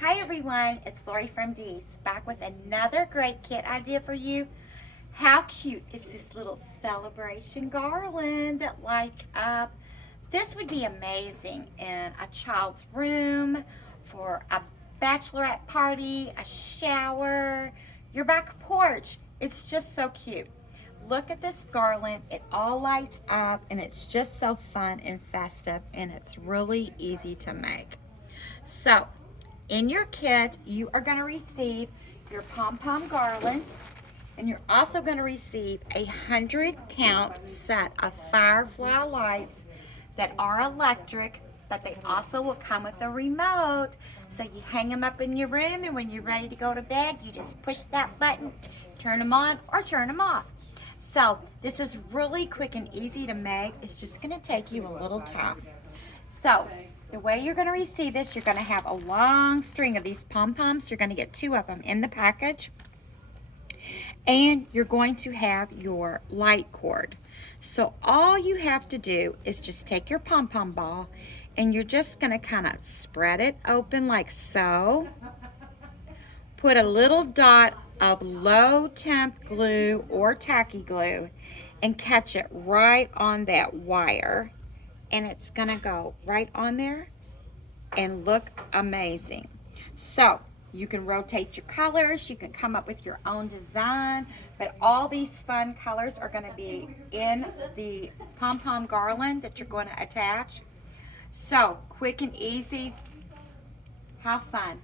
Hi everyone, it's Lorie from Dee's back with another great kit idea for you. How cute is this little celebration garland that lights up? This would be amazing in a child's room, for a bachelorette party, a shower, your back porch. It's just so cute. Look at this garland. It all lights up and it's just so fun and festive, and it's really easy to make. So, in your kit, you are going to receive your pom-pom garlands, and you're also going to receive a 100-count set of firefly lights that are electric, but they also will come with a remote. So you hang them up in your room, and when you're ready to go to bed, you just push that button, turn them on or turn them off. So this is really quick and easy to make. It's just going to take you a little time. So the way you're going to receive this, you're going to have a long string of these pom-poms. You're going to get 2 of them in the package. And you're going to have your light cord. So all you have to do is just take your pom-pom ball, and you're just going to kind of spread it open like so. Put a little dot of low temp glue or tacky glue and catch it right on that wire. And it's gonna go right on there and look amazing. So you can rotate your colors, you can come up with your own design, but all these fun colors are gonna be in the pom-pom garland that you're going to attach. So quick and easy, have fun.